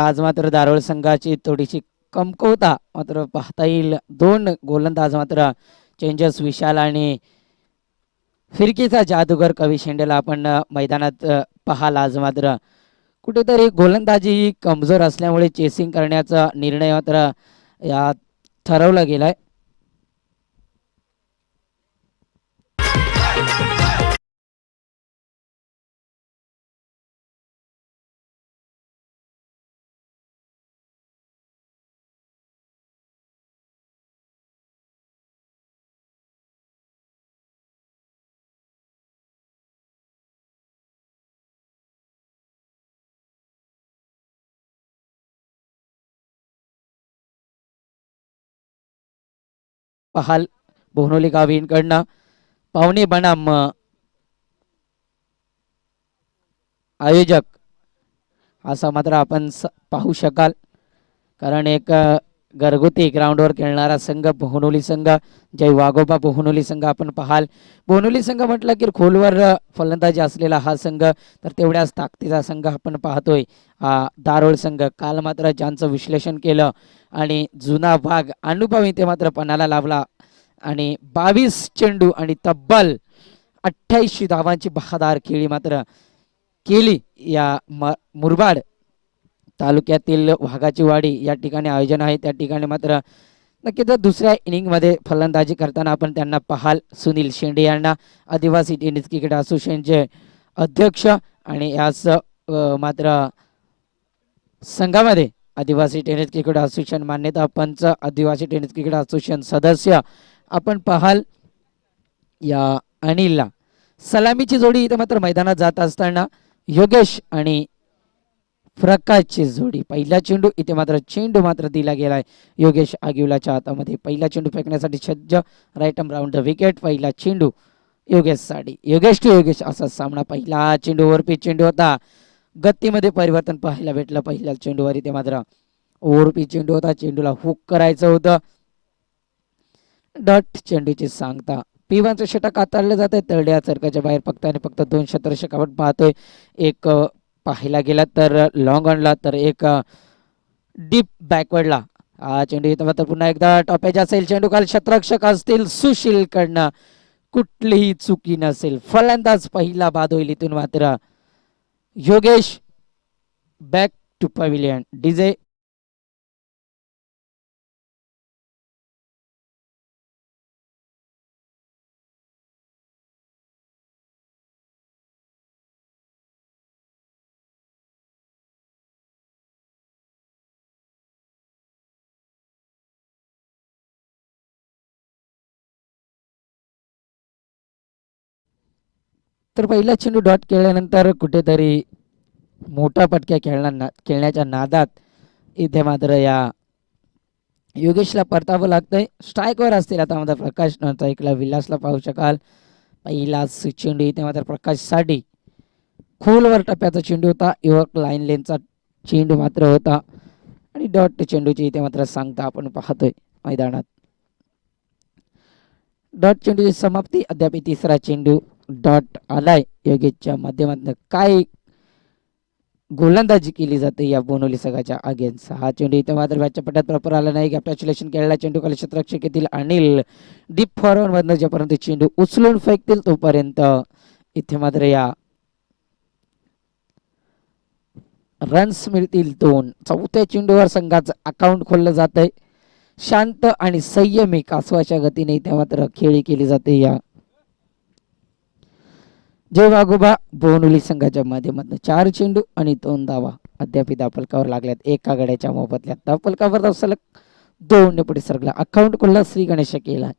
आज मात्र दारोळ संघाची थोडीशी कमकुवता मात्र पाहता येईल. दोन गोलंदाज मात्र चेंजर्स विशाल आणि फिरकीचा जादूगर कवी शेंडेला आपण मैदानात पाहाल. आज मात्र कुठेतरी गोलंदाजी कमजोर असल्यामुळे चेसिंग करण्याचा निर्णय मात्र या ठरवला गेलाय. पाहाल बोहनोली गावींकडनं पाहुणे बनाम आयोजक असा मात्र आपण पाहू शकाल. कारण एक घरगुती ग्राउंडवर खेळणारा संघ बोहनोली संघ, जय वाघोबा बोहनोली संघ आपण पाहाल. बोहनोली संघ म्हटलं की खोलवर फलंदाजी असलेला हा संघ, तर तेवढ्याच ताकदीचा संघ आपण पाहतोय हा दारोळ संघ. काल मात्र ज्यांचं विश्लेषण केलं आणि जुना वाघ अनुभव इथे मात्र पणाला लावला आणि 22 चेंडू आणि तब्बल 88 धावांची बहादार खेळी मात्र केली या मुरबाड तालुक्यातील वाघाची वाडी या ठिकाणी आयोजन आहे. त्या ठिकाणी मात्र नक्कीच दुसऱ्या इनिंग मध्ये फलंदाजी करताना आपण त्यांना पाहाल. सुनील शेंडे यांना आदिवासी टेनिस क्रिकेट असोसिएशनचे अध्यक्ष आणि याच मात्र संघामध्ये आदिवासी टेनिस क्रिकेट असोसिएशन मान्यता पंच, आदिवासी टेनिस क्रिकेट असोसिएशन सदस्य आपण पाहाल. या अनिलला सलामीची जोडी इथे मात्र मैदानात जात असताना योगेश आणि प्रकाशची जोडी. पहिला चेंडू इथे मात्र चेंडू मात्र दिला गेलाय योगेश आगिवलाच्या हातामध्ये. पहिला चेंडू फेकण्यासाठी सज्ज, right arm round the wicket. पहिला चेंडू योगेश साठी, योगेश टू योगेश असा सामना. पहिला चेंडू ओव्हरपिच चेंडू होता, गतीमध्ये परिवर्तन पाहायला भेटलं पहिल्या चेंडूवर. इथे मात्र ओव्हरपिच चेंडू होता, चेंडूला हुक करायचं होतं. डॉट चेंडूची सांगता. P1चं षटक हाताळलं जात आहे तळड्या चरकाच्या बाहेर फक्त आणि फक्त 2 शतरषक आपण पाहतोय. एक पाहायला गेला तर लॉंग ऑनला, तर एक डीप बॅकवर्डला. हा चेंडू येतो मात्र पुन्हा एकदा टॉपेज असेल. चेंडू काल शतरक्षक असतील सुशील कडनं, कुठलीही चुकी नसेल. फलंदाज पहिला बाद होईल इथून मात्र. Yogesh back to pavilion. DJ तर पहिला चेंडू डॉट केल्यानंतर कुठेतरी मोठा पटक्या खेळण्याच्या नादात इथे मात्र या योगेशला परतावं लागतंय. स्ट्राईकवर असतील आता मात्र प्रकाश नव्हता ऐकला विलासला पाहू शकाल. पहिला चेंडू इथे मात्र प्रकाश साठी खोलवर टप्प्याचा चेंडू होता. युवक लाईन लेनचा चेंडू मात्र होता आणि डॉट चेंडूची इथे मात्र सांगता आपण पाहतोय मैदानात. डॉट चेंडूची समाप्ती. अद्याप तिसरा चेंडू डॉट आलाय योगेशच्या माध्यमातून. काय गोलंदाजी केली जाते या बोनोली संघाच्या अगेन्स्ट. हा चेंडू इथे मात्र बॅटच्या पट्ट्यात प्रॉपर आला नाही. कॅप्टॅच्युलेशन केलेला चेंडू खाली क्षेत्ररक्षक येथील अनिल डीप फॉरवर्ड मधनं जोपर्यंत चेंडू उचलून फेकतील तोपर्यंत इथे मात्र या रन्स मिळतील 2. चौथ्या चेंडूवर संघाचं अकाउंट खोललं जात आहे. शांत आणि संयमी कासवाच्या गतीने इथे मात्र खेळी केली जाते या जय वाघोबा बोनोली संघाच्या माध्यमातून. 4 चेंडू आणि 2 धावा अद्याप धावफलकावर लागल्यात. एका गड्याच्या मोबदल्यात धावफलकावर सलग 2 ने पुढे सरकला. अकाउंट खुल्ला श्री गणेश केला.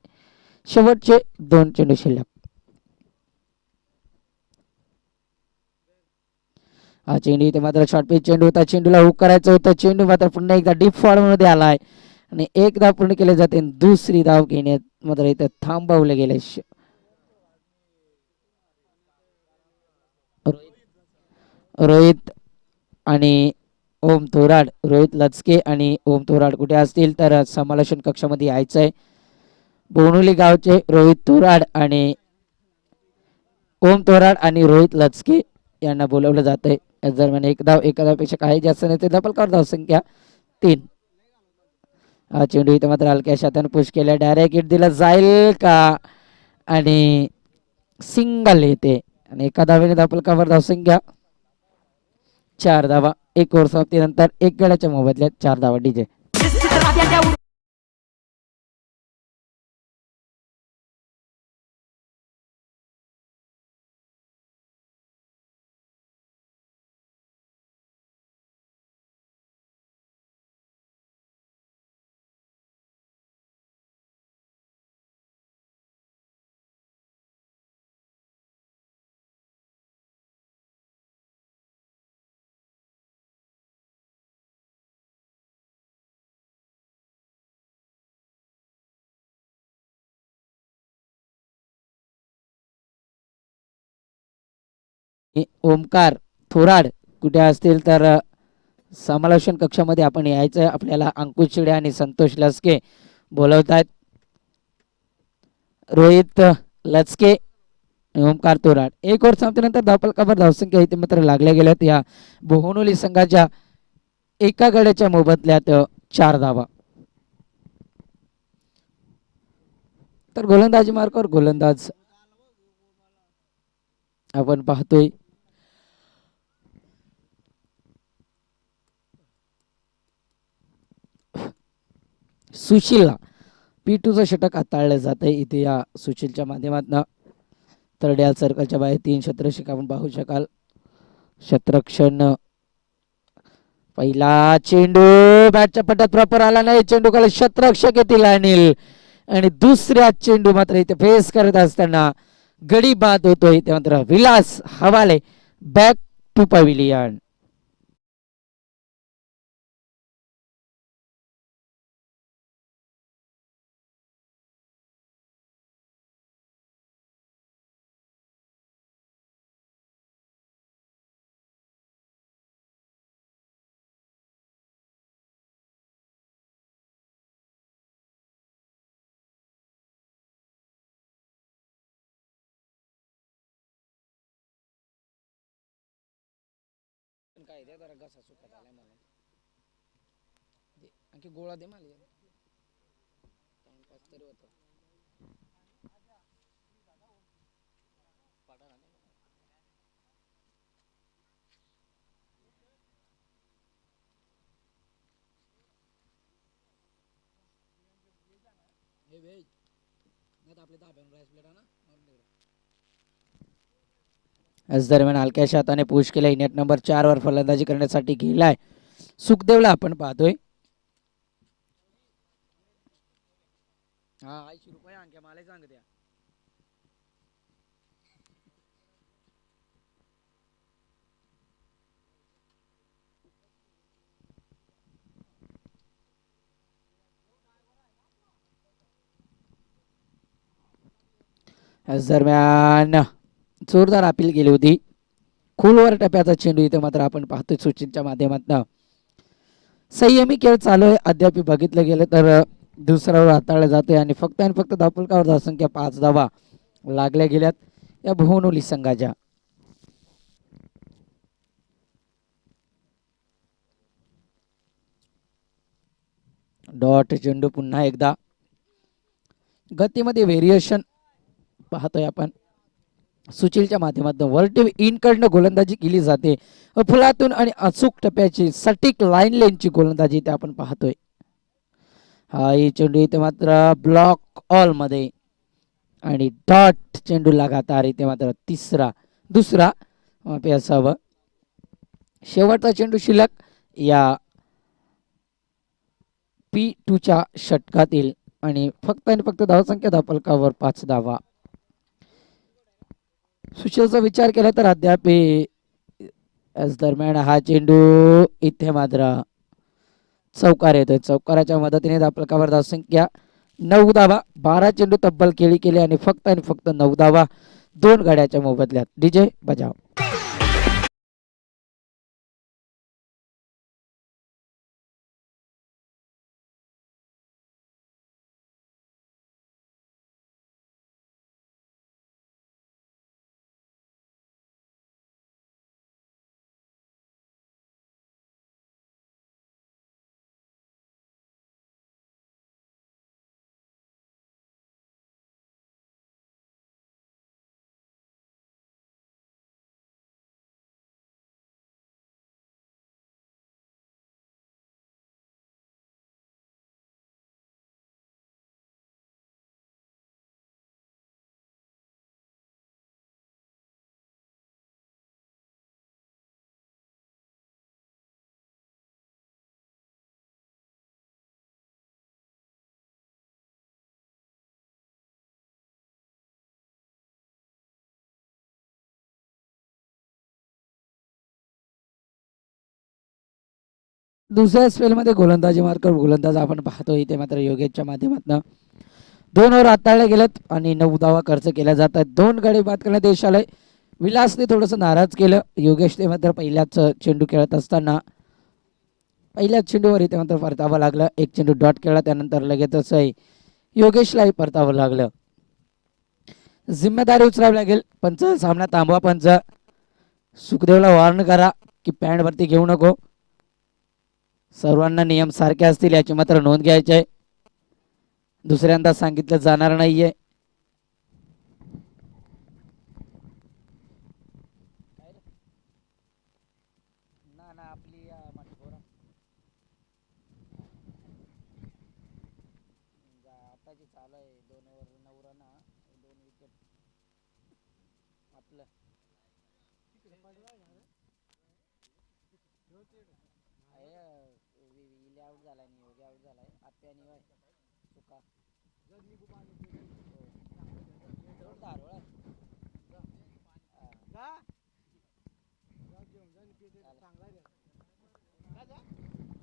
शेवटचे 2 चेंडू शिल्लक. हा चेंडू इथे मात्र शॉर्ट पिच चेंडू होता. चेंडूला हुक करायचं होतं. चेंडू मात्र पुन्हा एकदा डीप फॉर्म मध्ये आलाय आणि एक धाव पूर्ण केले जाते. दुसरी धाव घेण्यात मात्र इथे थांबवले गेले. रोहित आणि ओम थोराड, रोहित लचके आणि ओम थोराड कुठे असतील तर समालोचन कक्षामध्ये यायचंय. बोनोली गावचे रोहित थोराड आणि ओम थोराड आणि रोहित लचके यांना बोलवलं जात आहे. याच दरम्यान एक धाव, एका धावपेक्षा काही जास्त नाही ते धपलकावर धावसंख्या 3. हा चेंडू इथं मात्र हलक्या हाताने पुश केल्या, डायरेक्ट हिट दिला जाईल का आणि सिंगल येते आणि एका धावेने धपलकावर धावसंख्या 4 धावा. एक ओव्हर समाप्तीनंतर एक गड्याच्या मोबदल्यात 4 धावा डीजे. ओमकार थोराड कुठे असतील तर समालोचन कक्षामध्ये आपण यायचं. आपल्याला अंकुश चिडे आणि संतोष लचके बोलवत आहेत. रोहित लचके, ओमकार तोराड. एक ओव्हर संपल्यानंतर धावफलकावर धावसंख्या इथे मात्र लागल्या गेल्यात या बोहोनोली संघाच्या एका गड्याच्या मोबदल्यात 4 धावा. तर गोलंदाजी मार्कावर गोलंदाज आपण पाहतोय सुशीलला P2चं षटक हाताळलं जात आहे इथे या सुशीलच्या माध्यमातून. थर्ड सर्कलच्या बाहेर 3 क्षेत्ररक्षक आपण पाहू शकाल. क्षेत्ररक्षण पहिला चेंडू बॅटच्या पट्ट्यात प्रॉपर आला नाही, चेंडू खाली क्षेत्ररक्षक येतील अनिल आणि दुसऱ्या चेंडू मात्र इथे फेस करत असताना गडी बाद होतोय ते मात्र विलास हवाले बॅक टू पॅव्हिलियन. गोळा दे मला याच दरम्यान हलक्या हाताने पुश केलाय. नेट नंबर 4 वर फलंदाजी करण्यासाठी गेलाय सुखदेवला आपण पाहतोय. हा 80 रुपये अंक्या मला सांग द्या. याच दरम्यान जोरदार अपील गेली होती. खोलवर टप्प्याचा चेंडू इथे मात्र आपण पाहतोय सुचिनच्या माध्यमातून. संयमी खेळ चालू आहे. अद्याप बघितलं गेलं तर दुसऱ्यावर हाताळलं जाते आणि फक्त धावफलकावर धावसंख्या 5 धावा लागल्या गेल्यात या भुवनोली संघाच्या. डॉट चेंडू पुन्हा एकदा गतीमध्ये व्हेरिएशन पाहतोय आपण. सुशीलच्या माध्यमातून वर्टिव इन कडनं गोलंदाजी केली जाते. फुलातून आणि अचूक टप्प्याची सटीक लाईन लेनची गोलंदाजी इथे आपण पाहतोय. हा ही चेंडू इथे मात्र ब्लॉक ऑल मध्ये आणि डॉट चेंडू लगातार इथे मात्र दुसरा असावं. शेवटचा चेंडू शिल्लक या P2च्या षटकातील आणि फक्त धावसंख्या धावफलकावर 5 धावा. सुशीलचा विचार केला तर अद्याप याच दरम्यान हा चेंडू इथे मात्र चौकार येतोय. चौकाराच्या मदतीने धावफलकावर धावसंख्या 9 धावा. 12 चेंडू तब्बल केली आणि फक्त 9 धावा 2 गड्याच्या मोबदल्यात. डीजे बजाव. दुसऱ्या स्पेलमध्ये गोलंदाजी मार्कर गोलंदाज आपण पाहतो इथे मात्र योगेशच्या माध्यमातून 2 ओव्हर हाताळले गेलेत आणि 9 धावा खर्च केल्या जातात. 2 गडी बाद करण्यात यश आलंय. विलासने थोडंसं नाराज केलं योगेशने मात्र पहिल्याच चेंडू खेळत असताना पहिल्याच चेंडूवर इथे मात्र परतावं लागलं. एक चेंडू डॉट केला त्यानंतर लगेचच योगेशलाही परतावं लागलं. जिम्मेदारी उचलावी लागेल. पंच सामना थांबवा. पंच सुखदेवला वॉर्न करा की पॅन्ट वरती घेऊ नको. सर्वांना नियम सारखे असतील याची मात्र नोंद घ्यायची आहे. दुसऱ्यांदा सांगितलं जाणार नाहीये.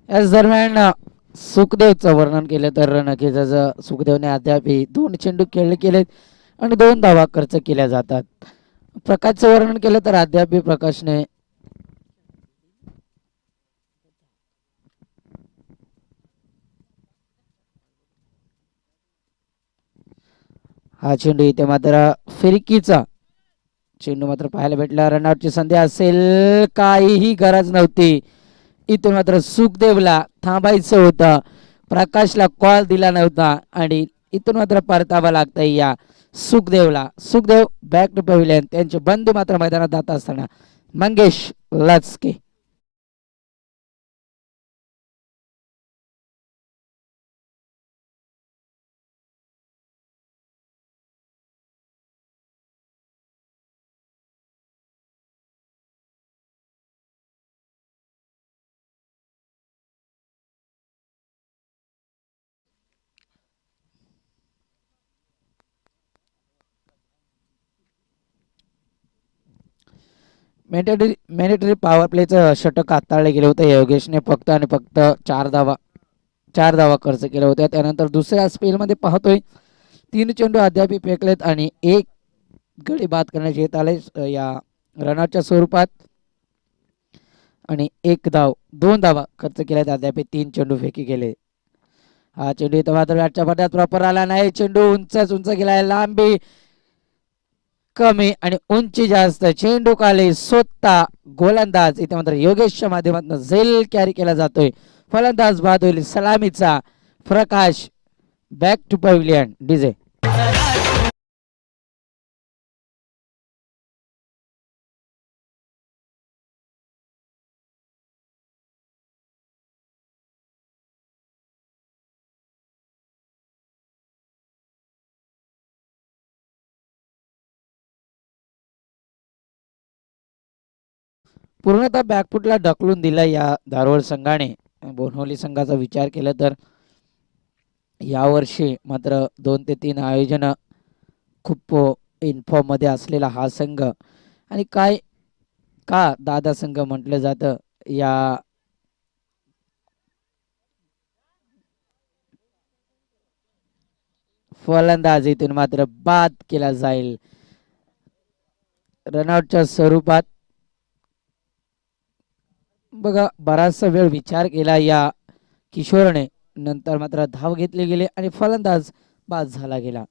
याच दरम्यान सुखदेवचं वर्णन केलं तर नक्कीच सुखदेवने अद्याप 2 चेंडू खेळले केलेत आणि 2 धावा खर्च केल्या जातात. प्रकाशचं वर्णन केलं तर अद्याप प्रकाशने हा चेंडू इथे मात्र फिरकीचा चेंडू मात्र पाहायला भेटला. रनआउटची संधी असेल काहीही गरज नव्हती. इथे मात्र सुखदेवला थांबायचं होतं. प्रकाशला कॉल दिला नव्हता आणि इथून मात्र परतावा लागतंय या सुखदेवला. Sukhdev back to pavilion. त्यांचे बंधू मात्र मैदानात जात असताना मंगेश लचके. मॅन्डेटरी पॉवर प्लेचं षटक हाताळले गेले होते. योगेशने फक्त आणि फक्त 4 धावा खर्च केल्या होत्या. त्यानंतर दुसऱ्या स्पेलमध्ये पाहतोय 3 चेंडू अद्याप फेकलेत आणि 1 गडी बाद करण्यात येत आले या रनआउटच्या स्वरूपात आणि 1 धाव 2 धावा खर्च केल्यात. अद्याप 3 चेंडू फेकी गेले. हा चेंडू इथं मात्र बॅटच्या पट्ट्यात प्रॉपर आला नाही. चेंडू उंच गेलाय. लांबी कमी आणि उंची जास्त. चेंडू खाली स्वतः गोलंदाज इथे मात्र योगेशच्या माध्यमातून झेल कॅरी केला जातोय. फलंदाज बाद होईल सलामीचा Prakash. Back to pavilion DJ. पूर्णतः बॅकफुटला ढकलून दिला या धारोळ संघाने. बोनवली संघाचा विचार केला तर यावर्षी मात्र 2 ते 3 आयोजन खूप इन्फॉर्म मध्ये असलेला हा संघ आणि काय का दादा संघ म्हटलं जातं या फलंदाज इथून मात्र बाद केला जाईल रनआउटच्या स्वरूपात. बघा बराचसा वेळ विचार केला या किशोरने. नंतर मात्र धाव घेतली गेली आणि फलंदाज बाद झाला गेला.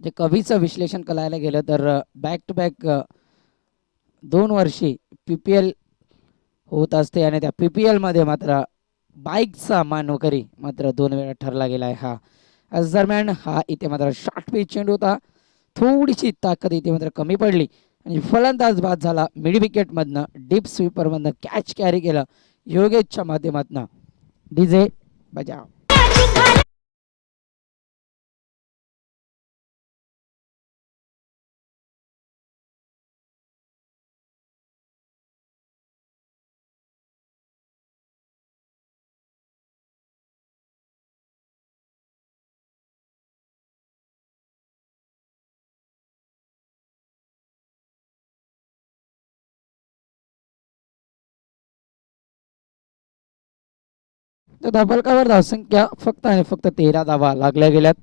जे कवीचं विश्लेषण करायला गेलं तर बॅक टू बॅक 2 वर्षी PPL होत असते आणि त्या PPL मध्ये मात्र बाईकचा मानकरी मात्र 2 वेळा ठरला गेला आहे हा. आज दरम्यान हा इथे मात्र शॉर्ट पिच चेंडू होता, थोडीशी ताकद इथे मात्र कमी पडली आणि फलंदाज बाद झाला. मिड विकेट मधनं डीप स्वीपर मधनं कॅच कॅरी केलं योगेशच्या माध्यमातून. डीजे बजाव. तर धावफलकावर धावसंख्या फक्त आणि फक्त 13 धावा लागल्या गेल्यात.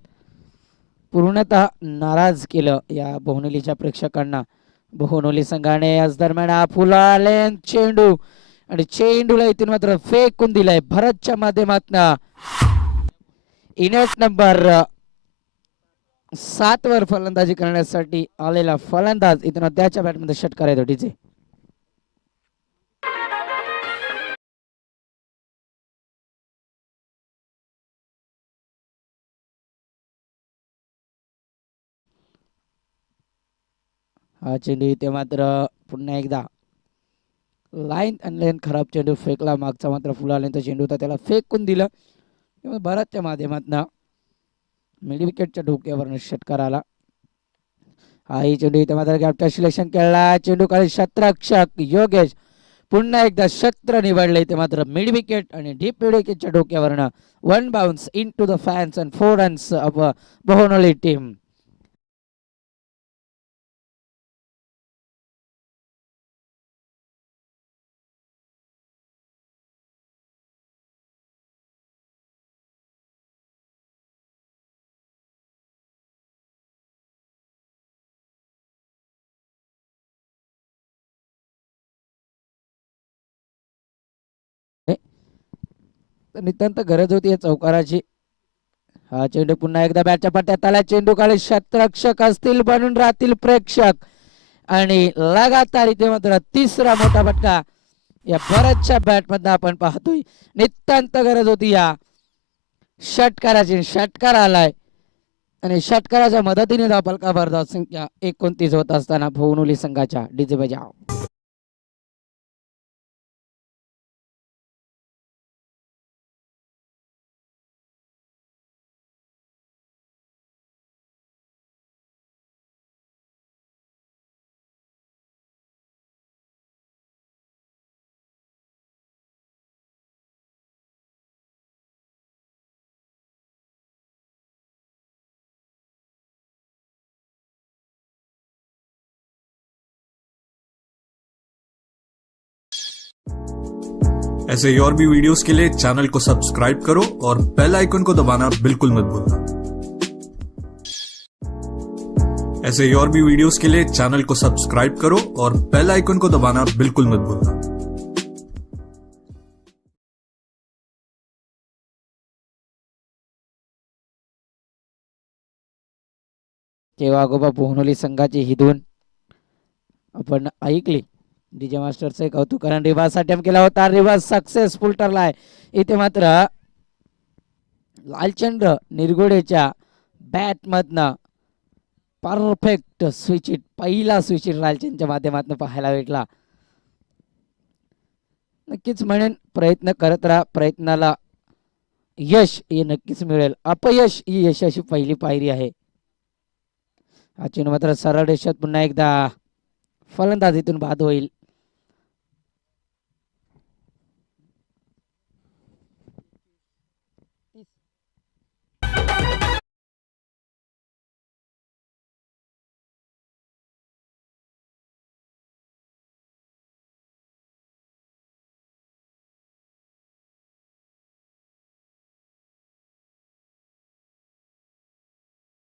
पूर्णतः नाराज केलं या बोहनोलीच्या प्रेक्षकांना बोहनोली संघाने. आज दरम्यान हा फुलाले चेंडू आणि चेंडूला इथून मात्र फेकून दिलाय भरतच्या माध्यमातून. इनिंग नंबर 7 वर फलंदाजी करण्यासाठी आलेला फलंदाज इथून त्याच्या बॅटमध्ये षटकार येतो. डीजे हा चेंडू इथे मात्र पुन्हा एकदा लाईन आणि लाईन खराब चेंडू फेकला. मागचा मात्र फुलालेंचा चेंडू होता, त्याला फेकून दिलं. भरतच्या माध्यमातून मिड विकेटच्या डोक्यावर षटकार आला. हाही चेंडू इथे मात्र गॅपचा सिलेक्शन केला. चेंडू खाली क्षेत्ररक्षक योगेश पुन्हा एकदा क्षेत्र निवडले. इथे मात्र मिड विकेट आणि डीप मिड विकेटच्या डोक्यावरनं 1 bounce into the fans and 4 runs off बोहनोली टीम. नितांत गरज होती या चौकाराची. हा चेंडू पुन्हा एकदा बॅटच्या पट्ट्यात आला. चेंडू खाली क्षेत्ररक्षक असतील बनून राहतील प्रेक्षक आणि लगातार इथे मात्र तिसरा मोठा फटका या भरतच्या बॅट मधनं आपण पाहतोय. नितांत गरज होती या षटकाराची. षटकार आलाय आणि षटकाराच्या मदतीने धावफलकावर धावसंख्या 29 होत असताना बोहनोली संघाच्या. डीजे बजाव. ऐसे ही और भी वीडियोस के लिए चैनल को सब्सक्राइब करो और बेल आइकन को दबाना बिल्कुल मत भूलना। ऐसे ही और भी वीडियोस के लिए चैनल को सब्सक्राइब करो और बेल आइकन को दबाना बिल्कुल मत भूलना। वाघोबा बोहनोली संघाची ही धून आपण ऐकली. डीजे मास्टरचे कौतुक कारण रिव्हर्स अटेम्प्ट केला होता, रिव्हर्स सक्सेसफुल ठरलाय. इथे मात्र लालचंद्र निरगुडेच्या बॅट मधनं परफेक्ट स्विच हिट, पहिला स्विच हिट लालचंदच्या माध्यमातून पाहायला भेटला. नक्कीच म्हणेन प्रयत्न करत राहा, प्रयत्नाला यश हे नक्कीच मिळेल. अपयश ही यशाची पहिली पायरी आहे. हा चेंडू मात्र सरळ रेषेत पुन्हा एकदा फलंदाजीतून बाद होईल.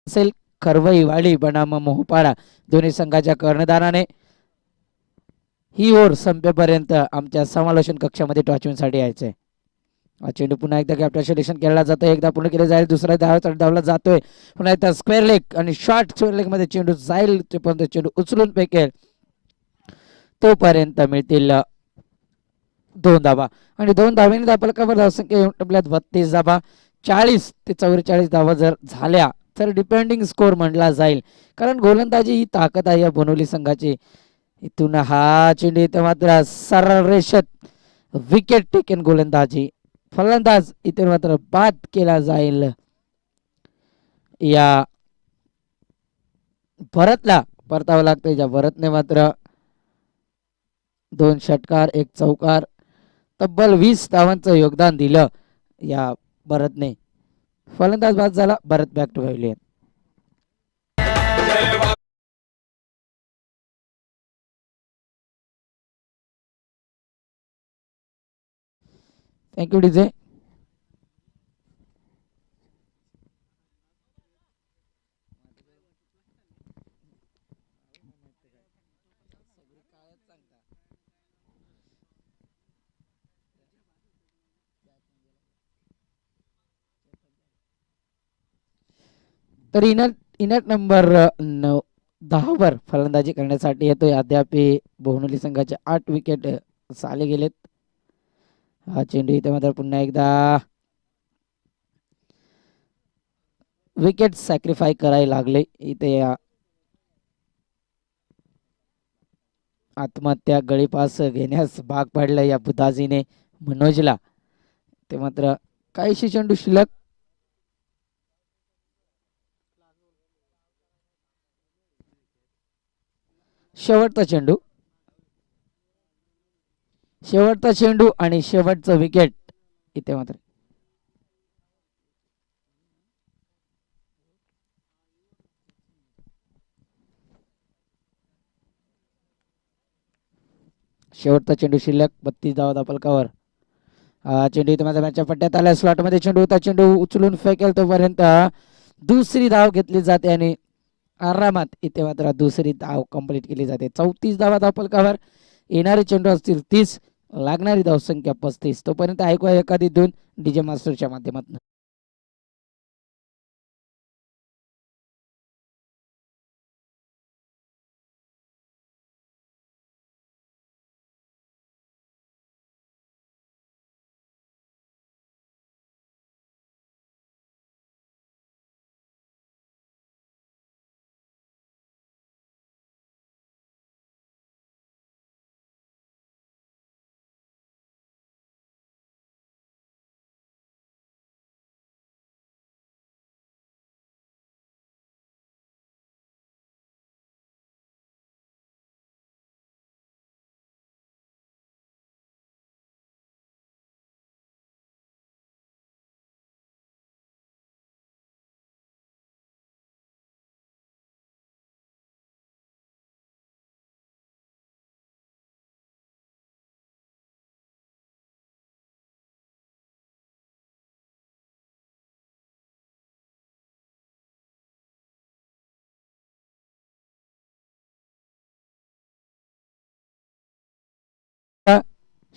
असेल खरवई वाडी बनाम मोहपाडा दोन्ही संघाच्या कर्णधाराने ही ओर संपेपर्यंत आमच्या समालोचन कक्षामध्ये टॉचविंगसाठी यायचंय. हा चेंडू पुन्हा एकदा कॅप्टन सिलेक्शन केला जातो, एकदा पूर्ण केले जाईल, दुसऱ्या धावला जातोय, पुन्हा एकदा स्क्वेअर लेग आणि शॉर्ट स्क्वेअर लेग मध्ये चेंडू जाईल, तोपर्यंत चेंडू उचलून फेकेल तोपर्यंत मिळतील 2 धावा आणि 2 धावेने धावफलकावर धावसंख्या येऊन टपल्यात 32 धावा. 40 ते 44 धावा जर झाल्या तर डिपेंडिंग स्कोर म्हणला जाईल, कारण गोलंदाजी ही ताकद आहे या बनवली संघाची. इथून हा चेंडू इथे मात्र सरळ रेषेत विकेट टेकन गोलंदाजी, फलंदाज इथे मात्र बाद केला जाईल. या भरतला परतावं लागतंय, ज्या भरतने मात्र 2 षटकार 1 चौकार तब्बल 20 धावांचं योगदान दिलं. या भरतने फलंदाज बाद झाला. Bharat back to pavilion. Thank you DJ. तर इनट नंबर 10 वर फलंदाजी करण्यासाठी येतोय. अद्याप बोहनोली संघाचे 8 विकेट झाले गेलेत. हा चेंडू इथे मात्र पुन्हा एकदा विकेट सॅक्रिफाय करायला लागले. इथे आत्महत्या गळीपास घेण्यास भाग पाडलं या बुधाजीने मनोजला. ते मात्र काहीशी चेंडू शिल्लक. शेवटचा चेंडू आणि शेवटचं विकेट इथे मात्र. शेवटचा चेंडू शिल्लक 32 धावा धावफलकावर. चेंडू इथे माझ्या मॅचच्या पट्ट्यात आला, स्लॉट मध्ये चेंडू होता, चेंडू उचलून फेकेल तोपर्यंत दुसरी धाव घेतली जाते आणि आरामात इथे मात्र दुसरी धाव कंप्लीट केली जाते. 34 धावा धावफलकावर. येणारे चेंडू असतील 30, लागणारी धावसंख्या 35. तोपर्यंत ऐकूया एखादी दोन डीजे मास्टरच्या माध्यमातून.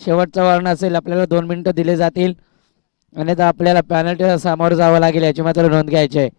शेवटचा वर्ण असेल, आपल्याला 2 मिनिटं दिले जातील, अन्यथा आपल्याला पॅनल्टीला सामोरं जावं लागेल, याची मात्र नोंद घ्यायची आहे.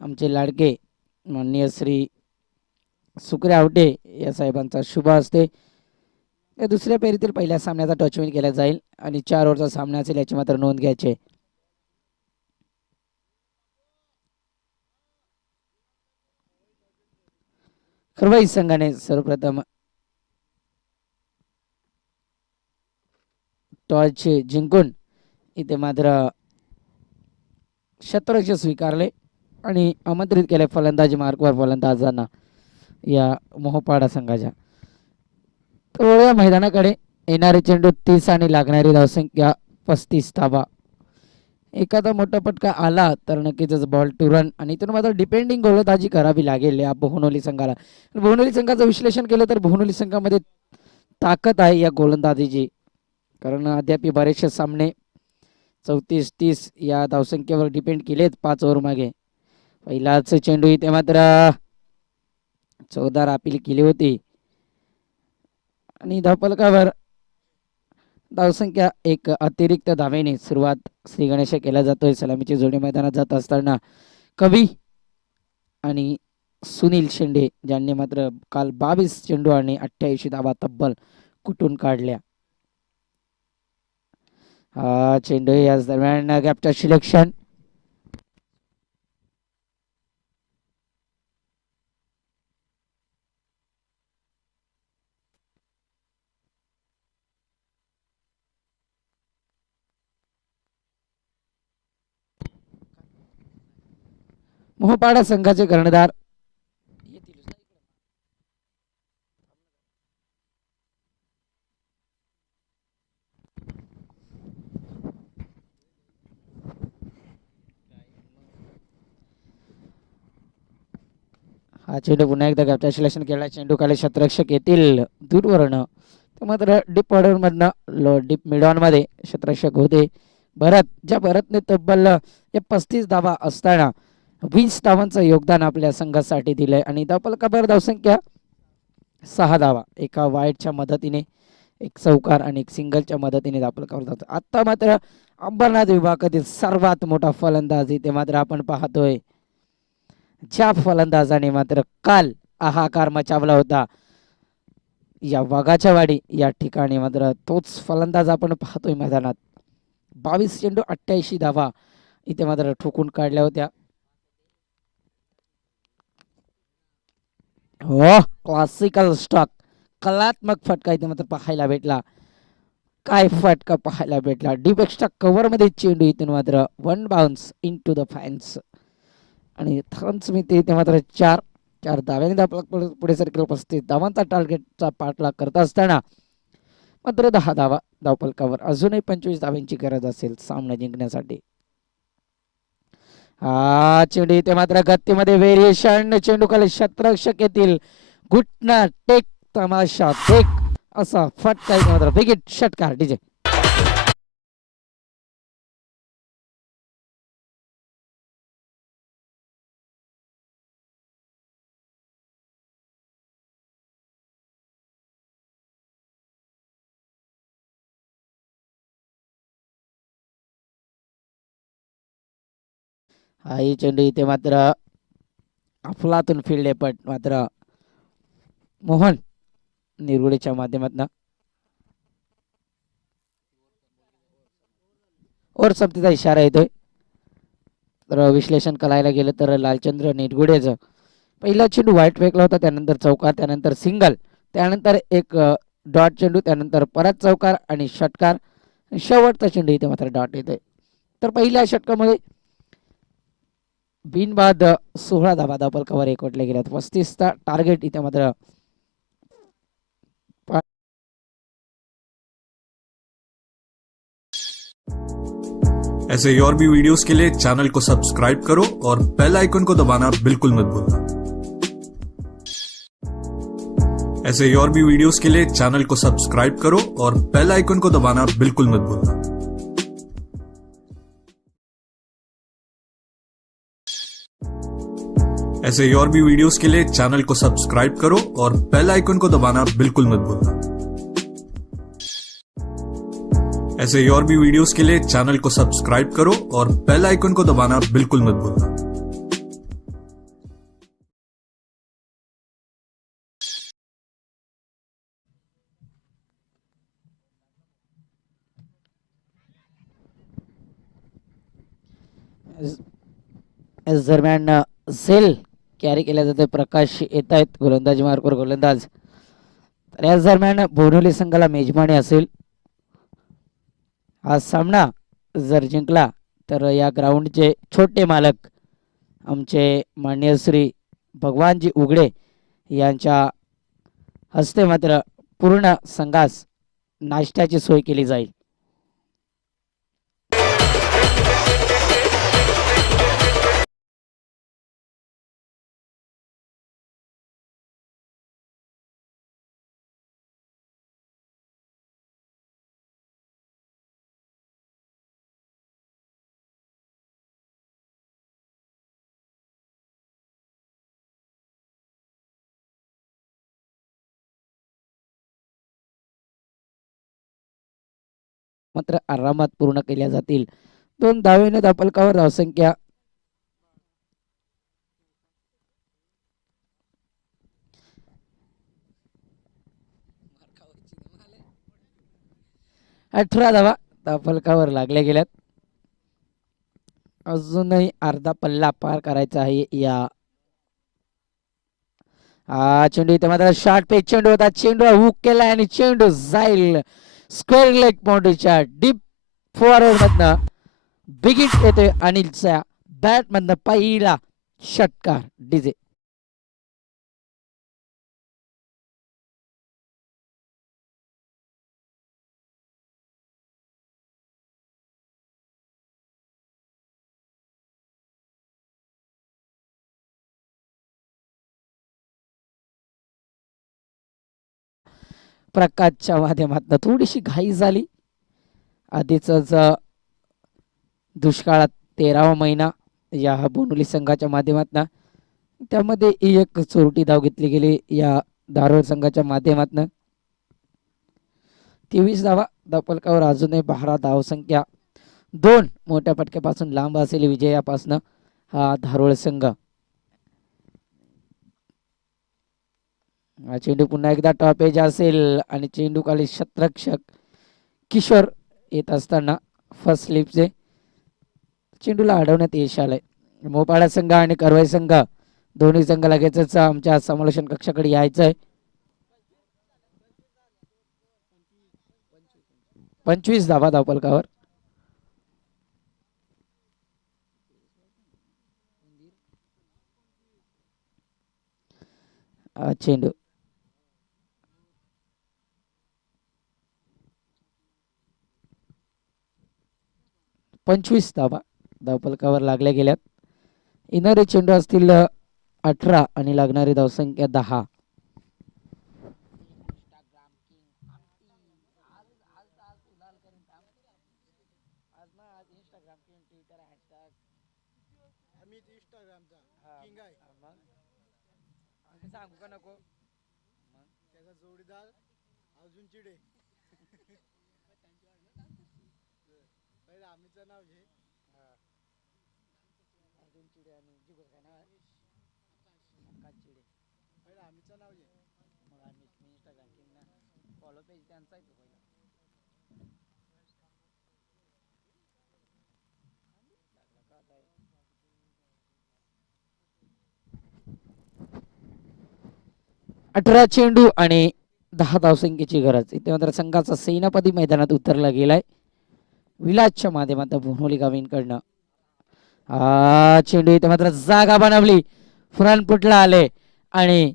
आमचे लाडके माननीय श्री सुकरे आवटे या साहेबांचा शुभ असते. या दुसऱ्या फेरीतील पहिल्या सामन्याचा टचविन केला जाईल आणि 4 ओव्हरचा सामना असेल याची मात्र नोंद घ्यायची. खरवाई संघाने सर्वप्रथम टॉस जिंकून इथे मात्र क्षेत्ररक्षण स्वीकारले आणि आमंत्रित केले फलंदाजी मार्कवर फलंदाजांना या मोहपाडा संघाच्या. तर या मैदानाकडे येणारे चेंडू 30 आणि लागणारी धावसंख्या 35 धावा. एखादा मोठा फटका आला तर नक्कीच बॉल टू रन आणि इथून मात्र डिपेंडिंग गोलंदाजी करावी लागेल या बोहनोली संघाला. बोहनोली संघाचं विश्लेषण केलं तर बोहनोली संघामध्ये ताकद आहे या गोलंदाजीची, कारण अद्याप बरेचसे सामने 34-30 या धावसंख्येवर डिपेंड केलेत 5 ओव्हर मागे. पहिलाच चेंडू इथे मात्र 14 अपील केली होती आणि धावफलकावर धावसंख्या एक अतिरिक्त धावेने सुरुवात श्री गणेश केला जातोय. सलामीची जोडी मैदानात जात असताना कवी आणि सुनील शेंडे ज्यांनी मात्र काल 22 चेंडू आणि 88 धावा तब्बल कुठून काढल्या. हा चेंडू याच दरम्यान गॅपचं सिलेक्शन. मोहपाडा संघाचे कर्णधार हा चेंडू पुन्हा एकदा गॅपचं सिलेक्शन केला. चेंडू खाली क्षेत्ररक्षक येतील दूरवरनं, तर मात्र डीप ऑर्डर मधनं डीप मिड ऑन मध्ये क्षेत्ररक्षक होते भरत, ज्या भरतने तब्बल 35 धावा असताना 20 धावांचं योगदान आपल्या संघासाठी दिलंय आणि धावफलकावर धावसंख्या 6 धावा. एका वाईडच्या मदतीने, एक चौकार आणि एक सिंगलच्या मदतीने धावफलकावर जातो. आता मात्र अंबरनाथ विभागातील सर्वात मोठा फलंदाज इथे मात्र आपण पाहतोय, ज्या फलंदाजाने मात्र काल हाहाकार मचावला होता या वाघाच्या वाडी या ठिकाणी, मात्र तोच फलंदाज आपण पाहतोय मैदानात. 22 चेंडू 88 धावा इथे मात्र ठोकून काढल्या होत्या. हो, क्लासिकल स्टॉक, कलात्मक फटका इथे मात्र पाहायला भेटला. काय फटका पाहायला भेटला. डीप एक्स्ट्रा कव्हर मध्ये चेंडू इथून मात्र 1 बाउन्स इनटू द फॅन्स आणि थम्स मी ते मात्र 4 धाव्याने पुढे सरकेल. 35 धावांचा टार्गेटचा पाठलाग करत असताना मात्र 10 धावा धावफलकावर. अजूनही 25 धाव्यांची गरज असेल सामना जिंकण्यासाठी. हा चेंडू इथे मात्र गतीमध्ये व्हेरिएशन. चेंडू खाली क्षेत्ररक्षक येतील, घुटना टेक, तमाशा टेक असा फटका इथे मात्र विकेट. षटकार डीजे. हा चेंडू इथे मात्र अफलातून फील्ड एपट मात्र मोहन निरगुडेच्या माध्यमातून ओव्हर संपतीचा इशारा येतोय. तर विश्लेषण करायला गेलं तर लालचंद्र निरगुडेचं पहिला चेंडू वाईट फेकला होता, त्यानंतर चौकार, त्यानंतर सिंगल, त्यानंतर एक डॉट चेंडू, त्यानंतर परत चौकार आणि षटकार. शेवटचा चेंडू इथे मात्र डॉट येतोय. तर पहिल्या षटकामध्ये बिनबाद 16 धावा धावफलकावर एकवटले गेल्यात. 35चा टार्गेट इथे मात्र ऐसे ही और भी वीडियोस के लिए चैनल को सब्सक्राइब करो और बेल आइकन को दबाना बिल्कुल मत भूलना. ऐसे ही और भी वीडियोस के लिए चैनल को सब्सक्राइब करो और बेल आइकन को दबाना बिल्कुल मत भूलना. ऐसे ही और भी वीडियोस के लिए चैनल को सब्सक्राइब करो और बेल आइकन को दबाना बिल्कुल मत भूलना. ऐसे ही और भी वीडियोस के लिए चैनल को सब्सक्राइब करो और बेल आइकन को दबाना बिल्कुल मत भूलना. याच दरम्यान झेल कॅरी केल्या जाते. प्रकाश येत आहेत गोलंदाज मार्कवर गोलंदाज. तर याच दरम्यान बोरिवली संघाला मेजबानी असेल. हा सामना जर जिंकला तर या ग्राउंडचे छोटे मालक आमचे माननीय श्री भगवानजी उघडे यांच्या हस्ते मात्र पूर्ण संघास नाश्त्याची सोय केली जाईल. मात्र आरामात पूर्ण केल्या जातील. 2 धावेने धापलकावर धावसंख्या अठरा धावा धापलकावर लागल्या गेल्यात. अजूनही अर्धा पल्ला पार करायचा आहे. या चेंडू इथे मात्र शॉर्ट पेच चेंडू होता. चेंडू हुक केला आणि चेंडू जाईल स्क्वेअर लेग बाउंड्रीच्या डीप फॉरवर्ड मधनं. बिगिट येतोय अनिलच्या बॅट मधनं पहिला षटकार. डीजे प्रकाशच्या माध्यमातून थोडीशी घाई झाली. आधीच दुष्काळात 13वा महिना या बोनुली संघाच्या माध्यमातून. त्यामध्ये एक चोरटी धाव घेतली गेली या धारोळ संघाच्या माध्यमातून. 23 धावा धापलकावर अजूनही 12 धावसंख्या. 2 मोठ्या फटक्यापासून लांब असेल विजयापासून हा धारोळ संघ. चेंडू पुन्हा एकदा टॉप एज असेल आणि चेंडू खाली क्षेत्ररक्षक किशोर येत असताना फर्स्ट स्लिपचे चेंडूला अडवण्यात यश आलंय. मोपाडा संघ आणि करवाई संघ दोन्ही संघ लगेचच आमच्या समालोचन कक्षाकडे यायचं आहे. 25 धावा धावपलकावर. चेंडू 25 धावा धावपलकावर लागल्या गेल्यात. येणारे चेंडू असतील 18 आणि लागणारी धावसंख्या 10. सांगू का नको त्याचा जोडीदार अर्जुन चिडे. पहिले आम्हीचं नाव घे. अर्जुन चिडे आणि जिगोर काय नाव आहे आकाश चिडे. पहिले आम्हीचं नाव घे. मग आम्ही इंस्टाग्राम किंग ना फॉलो पेज त्यांचा आहे तो पहिला. अठरा चेंडू आणि 10 धावसंख्येची गरज. इथे मात्र संघाचा सेनापती मैदानात उतरला गेलाय विलासच्या माध्यमातून बोनोली गावींकडनं. चेंडू इथे मात्र जागा बनवली. फ्रंट फुटला आले आणि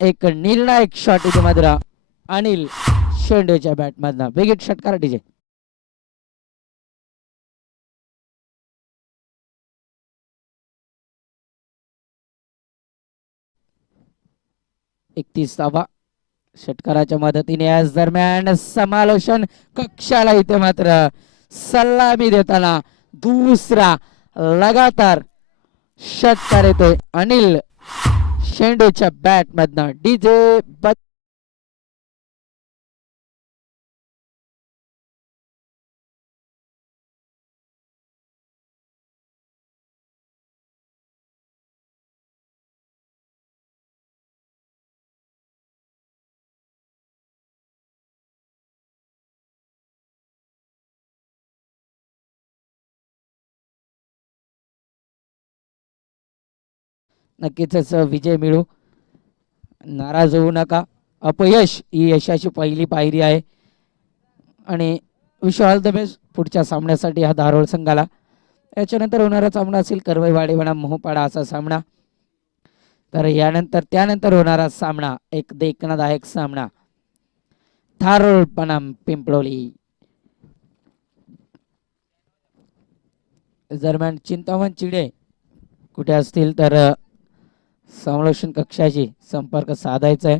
एक निर्णायक शॉट इथे मात्र अनिल शेंडेच्या बॅट मधनं. बिगिट षटकार डीजे. एकतीस धावा षटकाराच्या मदतीने. आज दरम्यान समालोचन कक्षाला इथे मात्र सलामी देताना दुसरा लगातार षटकार येतोय अनिल शेंडेच्या बॅट मधनं. डीजे नक्कीच विजय मिळू. नाराज होऊ नका. अपयश ही यशाची पहिली पायरी आहे आणि विश ऑल द बेस्ट पुढच्या सामन्यासाठी हा धारोळ संघाला. याच्यानंतर होणारा सामना असेल करवईवाडी बनाम मोहपाडा असा सामना. तर त्यानंतर होणारा सामना एक देखणादायक सामना धारोळ बनाम पिंपळोली. दरम्यान चिंतामण चिडे कुठे असतील तर समालोचन कक्षाशी संपर्क साधायचा आहे.